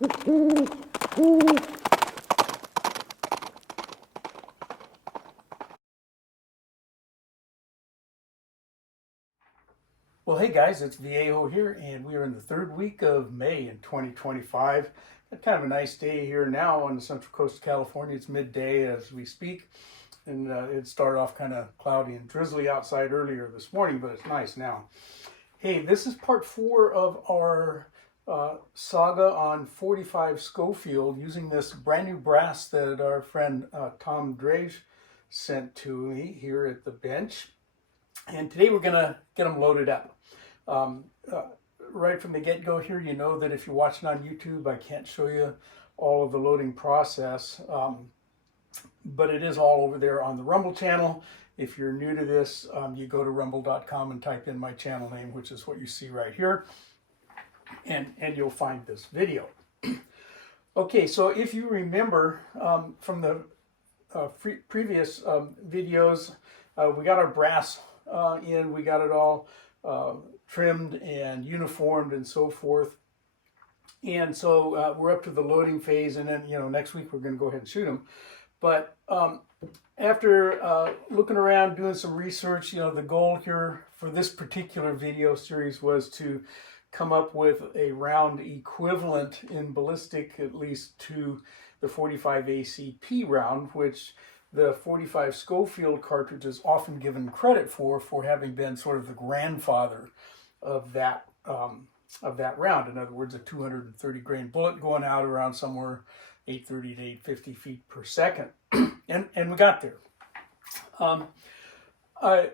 Well, hey guys, it's Viejo here, and we are in the third week of May in 2025. Got kind of a nice day here now on the central coast of California. It's midday as we speak, and it started off kind of cloudy and drizzly outside earlier this morning, but it's nice now. Hey, this is part 4 of our saga on 45 Schofield using this brand new brass that our friend Tom Drage sent to me here at the bench. And today we're going to get them loaded up. Right from the get-go here, you know that if you're watching on YouTube, I can't show you all of the loading process, but it is all over there on the Rumble channel. If you're new to this, you go to rumble.com and type in my channel name, which is what you see right here, and you'll find this video. Okay, so if you remember from the previous videos, we got our brass in, we got it all trimmed and uniformed and so forth. And so we're up to the loading phase, and then, next week we're going to go ahead and shoot them. But after looking around, doing some research, the goal here for this particular video series was to come up with a round equivalent in ballistic, at least to the 45 ACP round, which the 45 Schofield cartridge is often given credit for having been sort of the grandfather of that round. In other words, a 230 grain bullet going out around somewhere 830 to 850 feet per second. and we got there. I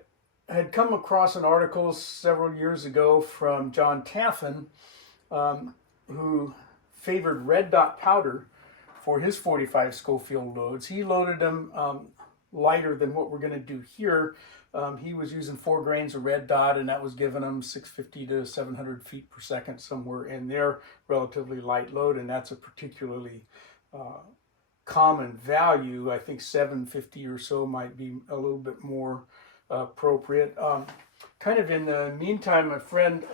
had come across an article several years ago from John Taffin, who favored red dot powder for his 45 Schofield loads. He loaded them lighter than what we're going to do here. He was using 4 grains of red dot, and that was giving him 650 to 700 feet per second, somewhere in there, relatively light load, and that's a particularly common value. I think 750 or so might be a little bit more appropriate. Kind of in the meantime, my friend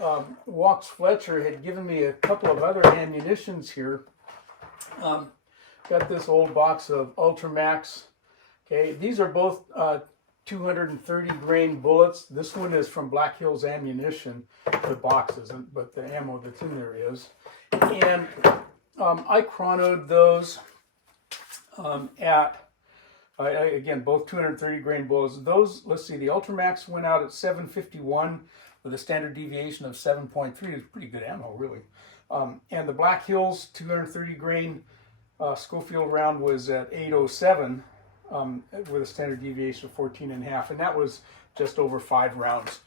Walks Fletcher had given me a couple of other ammunitions here. Got this old box of Ultramax. Okay, these are both 230 grain bullets. This one is from Black Hills Ammunition. The box isn't, but the ammo that's in there is. And I chronoed those again, both 230 grain bullets. Those, let's see, the Ultramax went out at 751 with a standard deviation of 7.3. It's pretty good ammo, really. And the Black Hills 230 grain Schofield round was at 807 with a standard deviation of 14.5, and that was just over 5 rounds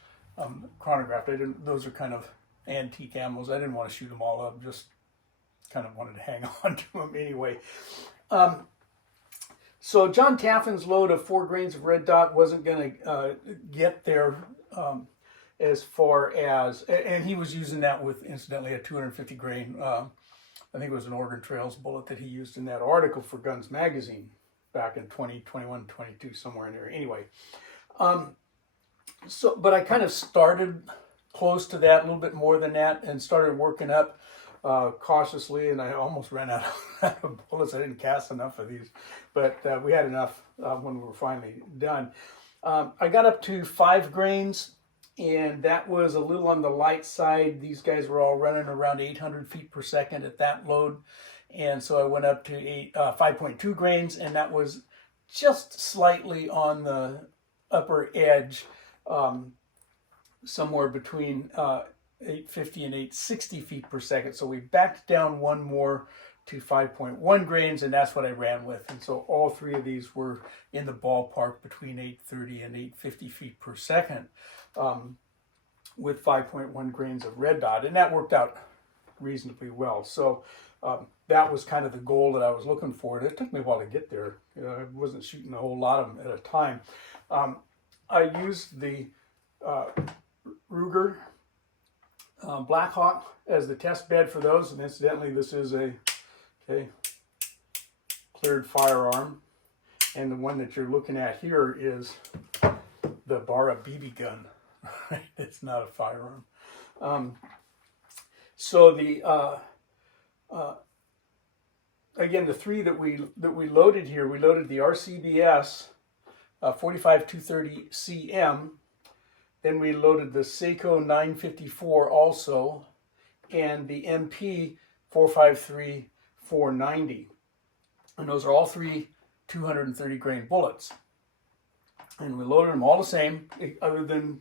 chronographed. Those are kind of antique ammos. I didn't want to shoot them all up, just kind of wanted to hang on to them anyway. So John Taffin's load of 4 grains of red dot wasn't going to get there as far as, and he was using that with, incidentally, a 250 grain I think it was an Oregon Trails bullet that he used in that article for Guns Magazine back in 2021, 22, somewhere in there. Anyway, but I kind of started close to that, a little bit more than that, and started working up cautiously, and I almost ran out of bullets. I didn't cast enough of these, but we had enough when we were finally done. I got up to 5 grains, and that was a little on the light side. These guys were all running around 800 feet per second at that load. And so I went up to 5.2 grains, and that was just slightly on the upper edge, somewhere between 850 and 860 feet per second. So we backed down one more to 5.1 grains, and that's what I ran with. And so all 3 of these were in the ballpark between 830 and 850 feet per second. With 5.1 grains of red dot, and that worked out reasonably well. So that was kind of the goal that I was looking for. And it took me a while to get there. I wasn't shooting a whole lot of them at a time. I used the Ruger Blackhawk as the test bed for those, and incidentally, this is a cleared firearm, and the one that you're looking at here is the Barra BB gun. It's not a firearm. So the again, the three that we loaded here, we loaded the RCBS 45230 CM, then we loaded the Seiko 954 also, and the MP 453 490, and those are all three 230 grain bullets, and we loaded them all the same, other than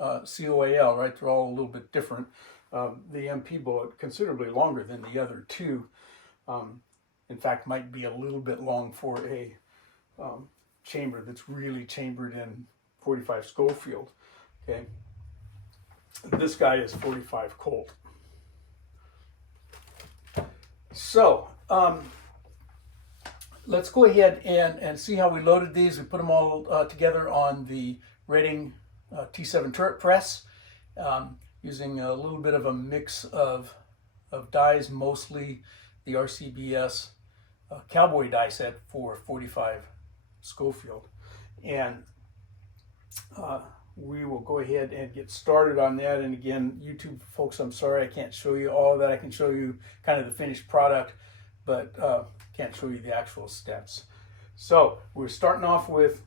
COAL, right? They're all a little bit different. The MP bullet considerably longer than the other two. In fact, might be a little bit long for a chamber that's really chambered in 45 Schofield. Okay, this guy is 45 Colt. So let's go ahead and see how we loaded these. We put them all together on the Redding T7 turret press, using a little bit of a mix of dies, mostly the RCBS cowboy die set for 45 Schofield. And we will go ahead and get started on that. And again, YouTube folks, I'm sorry I can't show you all of that. I can show you kind of the finished product, but can't show you the actual steps. So we're starting off with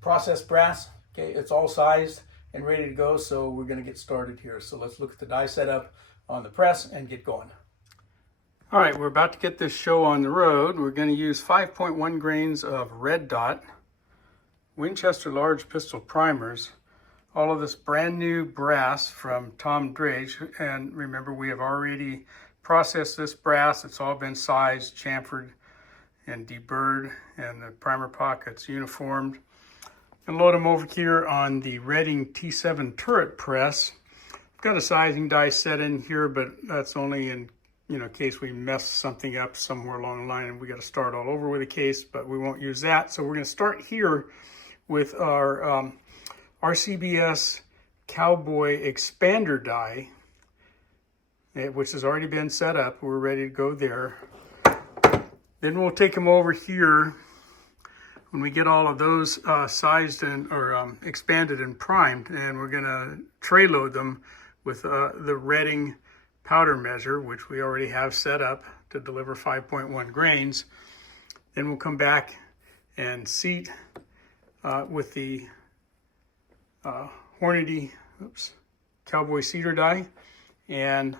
processed brass. Okay, it's all sized and ready to go, so we're going to get started here. So let's look at the die setup on the press and get going. All right, we're about to get this show on the road. We're going to use 5.1 grains of red dot, Winchester large pistol primers, all of this brand new brass from Tom Drage. And remember, we have already processed this brass. It's all been sized, chamfered, and deburred, and the primer pockets uniformed. And load them over here on the Redding T7 turret press. I've got a sizing die set in here, but that's only in case we mess something up somewhere along the line and we got to start all over with a case, but we won't use that. So we're going to start here with our RCBS Cowboy expander die, which has already been set up. We're ready to go there. Then we'll take them over here when we get all of those sized and expanded and primed, and we're going to tray load them with the Redding powder measure, which we already have set up to deliver 5.1 grains. Then we'll come back and seat with the Hornady Cowboy cedar die and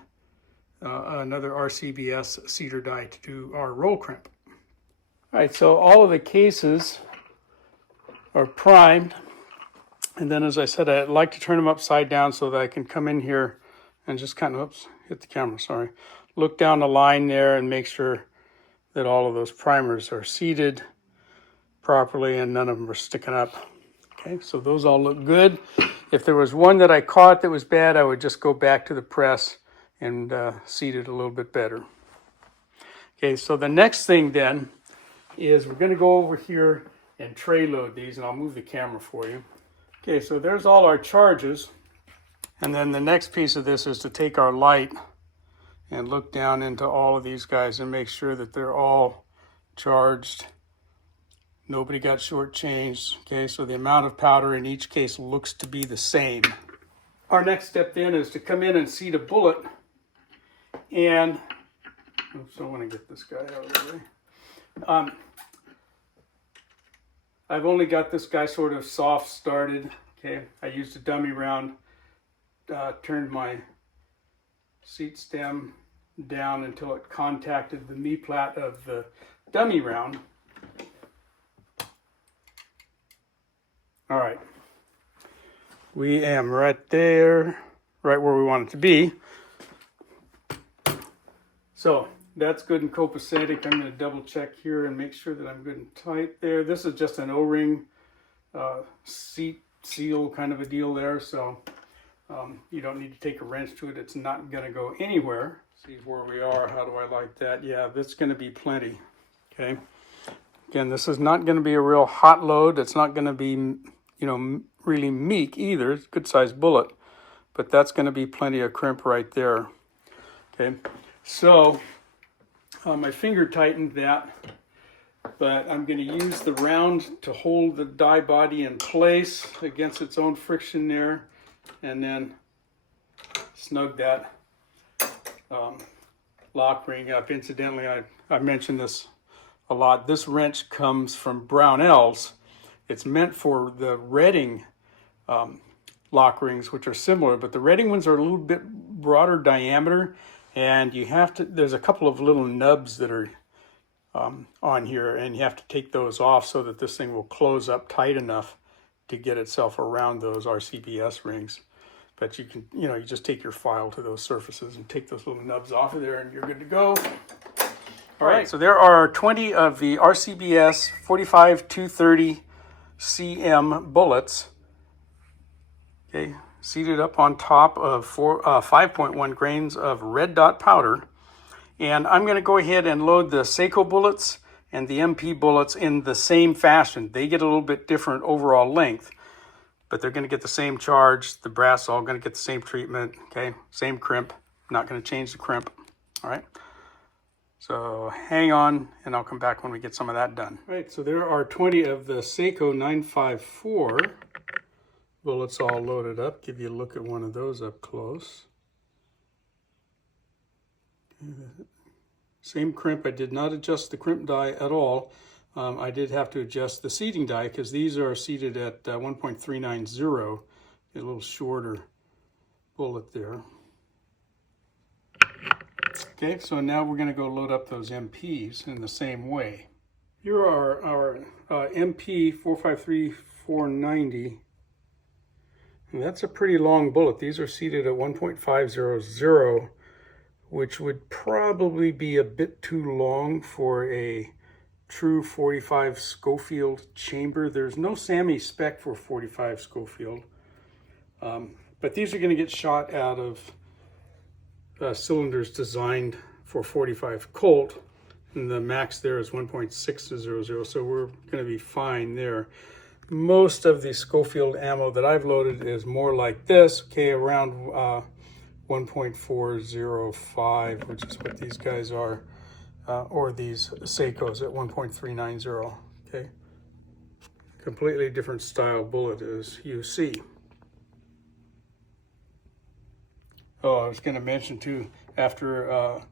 another RCBS cedar die to do our roll crimp. All right, so all of the cases are primed, and then, as I said, I like to turn them upside down so that I can come in here and just kind of, hit the camera, sorry. Look down the line there and make sure that all of those primers are seated properly and none of them are sticking up. Okay, so those all look good. If there was one that I caught that was bad, I would just go back to the press and seat it a little bit better. Okay, so the next thing then is we're going to go over here and tray load these, and I'll move the camera for you. Okay, so there's all our charges. And then the next piece of this is to take our light and look down into all of these guys and make sure that they're all charged. Nobody got shortchanged. Okay, so the amount of powder in each case looks to be the same. Our next step then is to come in and seat a bullet. And, oops, I want to get this guy out of the way. I've only got this guy sort of soft started. Okay, I used a dummy round. Turned my seat stem down until it contacted the knee plat of the dummy round. All right, we am right there, right where we want it to be. So that's good and copacetic. I'm going to double check here and make sure that I'm good and tight there. This is just an O-ring seat seal kind of a deal there, so you don't need to take a wrench to it. It's not going to go anywhere. See where we are. How do I like that? Yeah, that's going to be plenty. Okay. Again, this is not going to be a real hot load. It's not going to be, really meek either. It's a good sized bullet, but that's going to be plenty of crimp right there. Okay. So my finger tightened that, but I'm going to use the round to hold the die body in place against its own friction there, and then snug that lock ring up. Incidentally, I mentioned this a lot. This wrench comes from Brownells. It's meant for the Redding lock rings, which are similar, but the Redding ones are a little bit broader diameter, and you have to, there's a couple of little nubs that are on here, and you have to take those off so that this thing will close up tight enough to get itself around those RCBS rings. But you can, you know, you just take your file to those surfaces and take those little nubs off of there, and you're good to go. All right, so there are 20 of the RCBS 45-230 CM bullets, okay, seated up on top of 5.1 grains of red dot powder. And I'm going to go ahead and load the Seiko bullets and the MP bullets in the same fashion. They get a little bit different overall length, but they're going to get the same charge. The brass is all going to get the same treatment, okay? Same crimp. I'm not going to change the crimp, all right? So hang on, and I'll come back when we get some of that done. All right, so there are 20 of the Seiko 954 bullets all loaded up. Give you a look at one of those up close. Same crimp. I did not adjust the crimp die at all. I did have to adjust the seating die because these are seated at 1.390, a little shorter bullet there. Okay, so now we're going to go load up those MPs in the same way. Here are our MP 453-490. And that's a pretty long bullet. These are seated at 1.500, which would probably be a bit too long for a true 45 Schofield chamber. There's no SAMI spec for 45 Schofield, but these are going to get shot out of cylinders designed for 45 Colt, and the max there is 1.600, so we're going to be fine there. Most of the Schofield ammo that I've loaded is more like this, okay, around 1.405, which is what these guys are, or these Seikos at 1.390, okay? Completely different style bullet as you see. Oh, I was going to mention too, after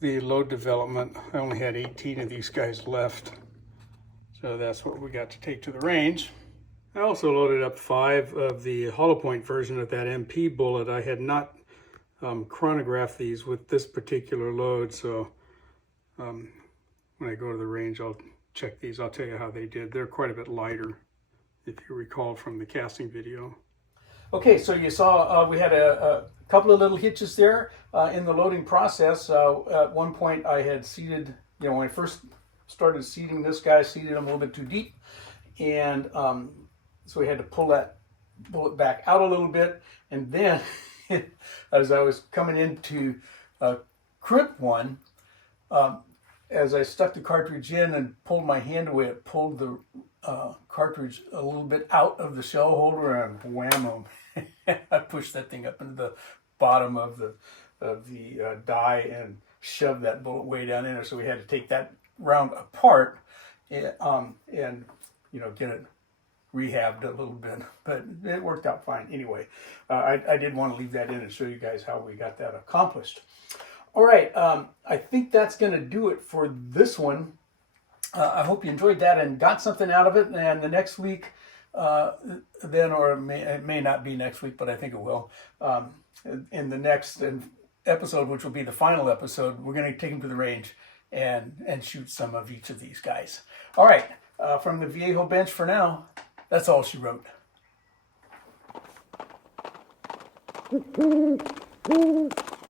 the load development, I only had 18 of these guys left. So that's what we got to take to the range. I also loaded up 5 of the hollow point version of that MP bullet. I had not chronographed these with this particular load, so when I go to the range, I'll check these. I'll tell you how they did. They're quite a bit lighter, if you recall from the casting video. Okay, so you saw we had a couple of little hitches there in the loading process. At one point I had seated, you know, when I first started seating this guy, seated him a little bit too deep, and so we had to pull that bullet back out a little bit, and then as I was coming into crimp one, as I stuck the cartridge in and pulled my hand away, it pulled the cartridge a little bit out of the shell holder, and whammo, I pushed that thing up into the bottom of the die and shoved that bullet way down in there. So we had to take that round apart and you know, get it rehabbed a little bit, but it worked out fine anyway. I did want to leave that in and show you guys how we got that accomplished. All right, I think that's going to do it for this one. I hope you enjoyed that and got something out of it. And the next week, then, or it may not be next week, but I think it will. In the next episode, which will be the final episode, we're going to take them to the range and shoot some of each of these guys. All right, from the Viejo bench for now, that's all she wrote.